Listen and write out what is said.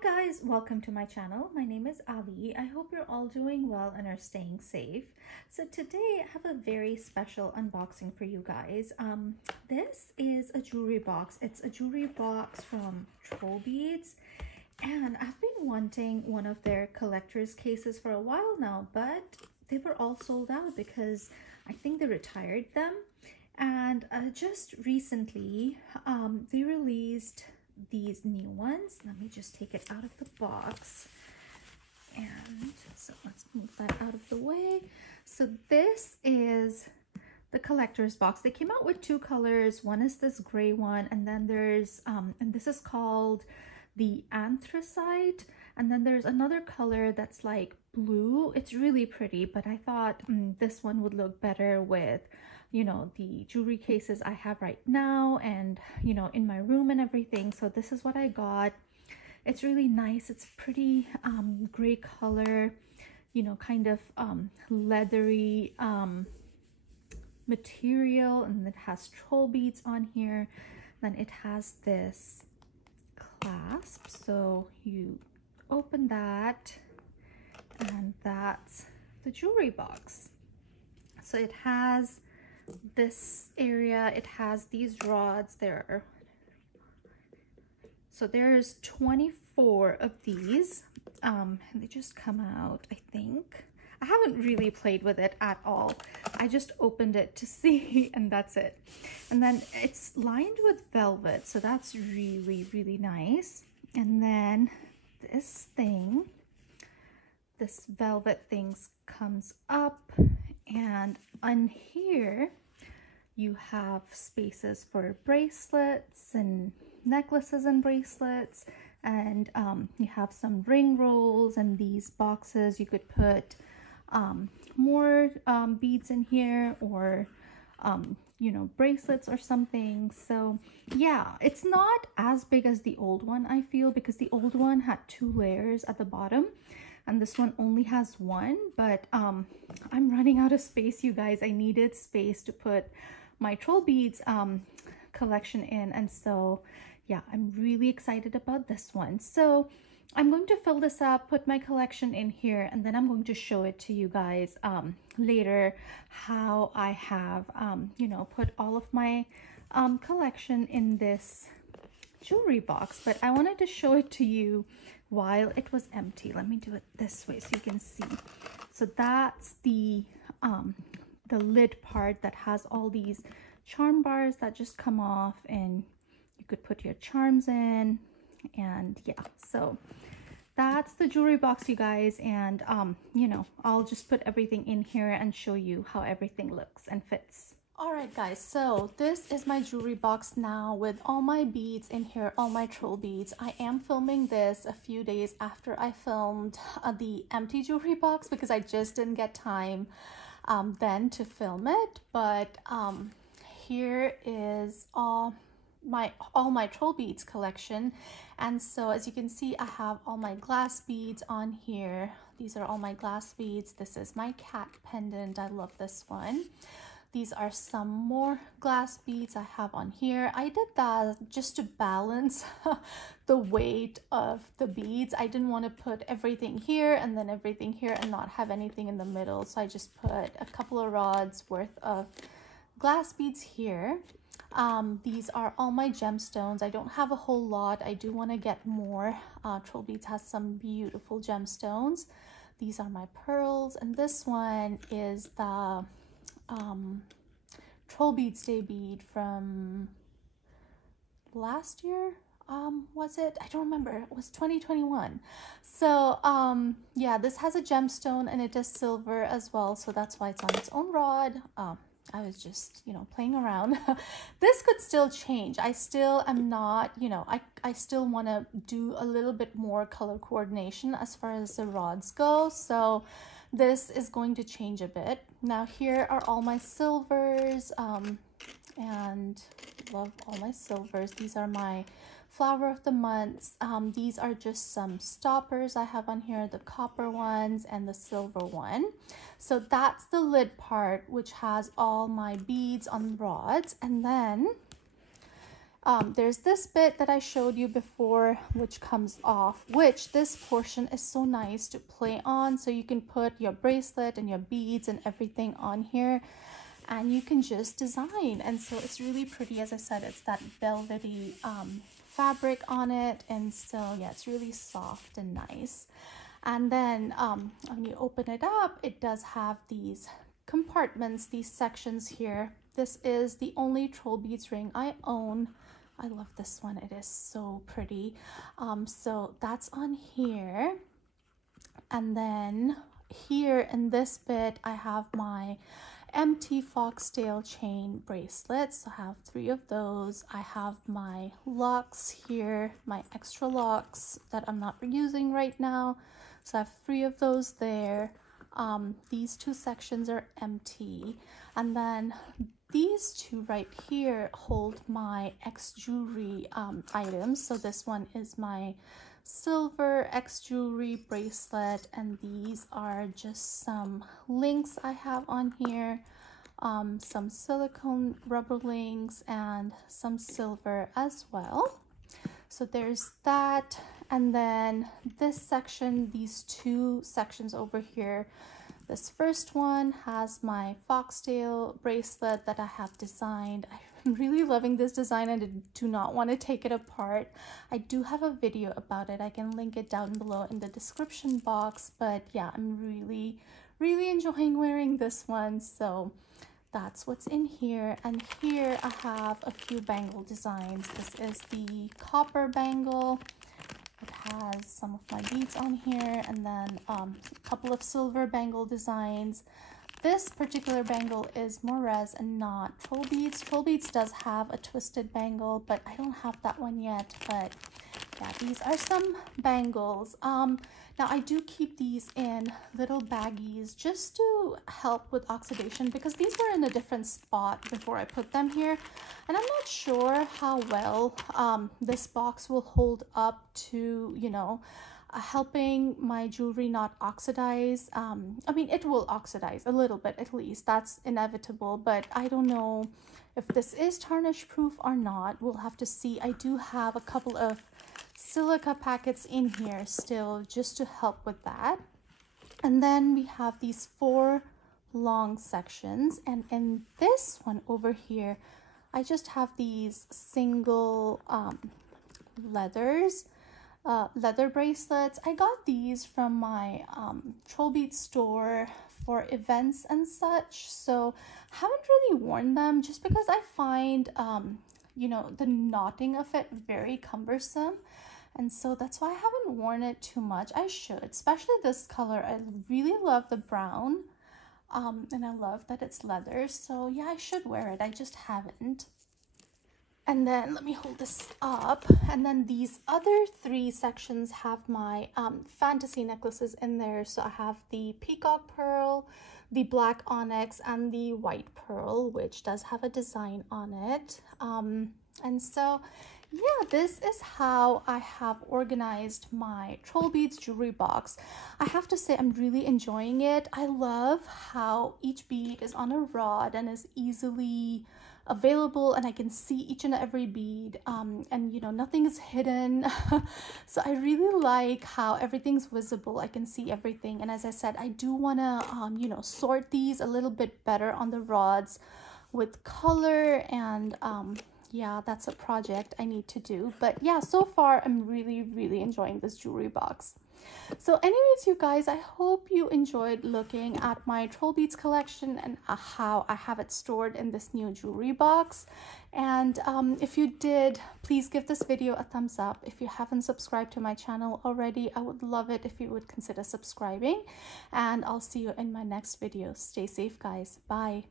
Hi guys, welcome to my channel. My name is Aali. I hope you're all doing well and are staying safe. So today I have a very special unboxing for you guys. This is a jewelry box. It's a jewelry box from TrollBeads, and I've been wanting one of their collector's cases for a while now, but they were all sold out because I think they retired them. And just recently they released these new ones. Let me just take it out of the box, and so let's move that out of the way. So this is the collector's box. They came out with two colors. One is this gray one, and then there's and this is called the Anthracite, and then there's another color that's like blue. It's really pretty, but I thought this one would look better with, you know, the jewelry cases I have right now and, you know, in my room and everything. So this is what I got. It's really nice. It's pretty gray color, you know, kind of leathery material, and it has troll beads on here. Then it has this clasp, so you open that and that's the jewelry box. So it has this area, it has these rods there. So there's 24 of these, and they just come out, I think. I haven't really played with it at all. I just opened it to see, and that's it. And then it's lined with velvet, so that's really, really nice. And then this thing, this velvet thing comes up, and on here you have spaces for bracelets and necklaces and bracelets, and you have some ring rolls, and these boxes you could put more beads in here, or you know, bracelets or something. So yeah, it's not as big as the old one, I feel, because the old one had 2 layers at the bottom and this one only has 1. But I'm running out of space, you guys. I needed space to put my TrollBeads collection in, and so yeah, I'm really excited about this one. So I'm going to fill this up, put my collection in here, and then I'm going to show it to you guys later how I have you know, put all of my collection in this jewelry box. But I wanted to show it to you while it was empty. Let me do it this way so you can see. So that's the lid part that has all these charm bars that just come off, and you could put your charms in. And yeah, so that's the jewelry box, you guys. And you know, I'll just put everything in here and show you how everything looks and fits. All right guys, so this is my jewelry box now with all my beads in here, all my troll beads. I am filming this a few days after I filmed the empty jewelry box because I just didn't get time then to film it. But here is all my troll beads collection. And so as you can see, I have all my glass beads on here. These are all my glass beads. This is my cat pendant. I love this one. These are some more glass beads I have on here. I did that just to balance the weight of the beads. I didn't want to put everything here and then everything here and not have anything in the middle. So I just put a couple of rods worth of glass beads here. These are all my gemstones. I don't have a whole lot. I do want to get more. TrollBeads has some beautiful gemstones. These are my pearls, and this one is the TrollBeads Day bead from last year. Was it? I don't remember. It was 2021. So yeah, this has a gemstone and it is silver as well, so that's why it's on its own rod. I was just, you know, playing around. This could still change. I still am not, you know, I still want to do a little bit more color coordination as far as the rods go. So this is going to change a bit. Now here are all my silvers, and love all my silvers. These are my flower of the months. These are just some stoppers I have on here, the copper ones and the silver one. So that's the lid part, which has all my beads on rods. And then There's this bit that I showed you before, which comes off, which this portion is so nice to play on. So you can put your bracelet and your beads and everything on here, and you can just design. And so it's really pretty. As I said, it's that velvety fabric on it, and so yeah, it's really soft and nice. And then when you open it up, it does have these compartments, these sections here. This is the only TrollBeads ring I own. I love this one. It is so pretty. So that's on here. And then here in this bit, I have my empty foxtail chain bracelets. I have 3 of those. I have my locks here, my extra locks that I'm not using right now. So I have 3 of those there. These 2 sections are empty. And then these 2 right here hold my X jewelry items. So this one is my silver X jewelry bracelet, and these are just some links I have on here, some silicone rubber links and some silver as well. So there's that. And then this section, these 2 sections over here, this first one has my foxtail bracelet that I have designed. I'm really loving this design and I do not want to take it apart. I do have a video about it. I can link it down below in the description box. But yeah, I'm really enjoying wearing this one. So that's what's in here. And here I have a few bangle designs. This is the copper bangle. It has some of my beads on here, and then a couple of silver bangle designs. This particular bangle is Morez and not TrollBeads. TrollBeads does have a twisted bangle, but I don't have that one yet. But yeah, these are some bangles. Now I do keep these in little baggies just to help with oxidation, because these were in a different spot before I put them here, and I'm not sure how well this box will hold up to, you know, helping my jewelry not oxidize. I mean, it will oxidize a little bit, at least that's inevitable, but I don't know if this is tarnish proof or not. We'll have to see. I do have a couple of silica packets in here still just to help with that. And then we have these 4 long sections, and in this one over here I just have these single leather bracelets. I got these from my TrollBeads store for events and such, so haven't really worn them just because I find you know, the knotting of it very cumbersome, and so that's why I haven't worn it too much. I should, especially this color. I really love the brown, and I love that it's leather, so yeah, I should wear it. I just haven't. And then let me hold this up, and then these other 3 sections have my fantasy necklaces in there. So I have the peacock pearl, the black onyx, and the white pearl, which does have a design on it. And so yeah, this is how I have organized my TrollBeads jewelry box. I have to say I'm really enjoying it. I love how each bead is on a rod and is easily available, and I can see each and every bead, and you know, nothing is hidden. So I really like how everything's visible. I can see everything, and as I said, I do want to you know, sort these a little bit better on the rods with color, and yeah, that's a project I need to do. But yeah, so far I'm really enjoying this jewelry box. So anyways, you guys, I hope you enjoyed looking at my TrollBeads collection and how I have it stored in this new jewelry box. And if you did, please give this video a thumbs up. If you haven't subscribed to my channel already, I would love it if you would consider subscribing. And I'll see you in my next video. Stay safe, guys. Bye.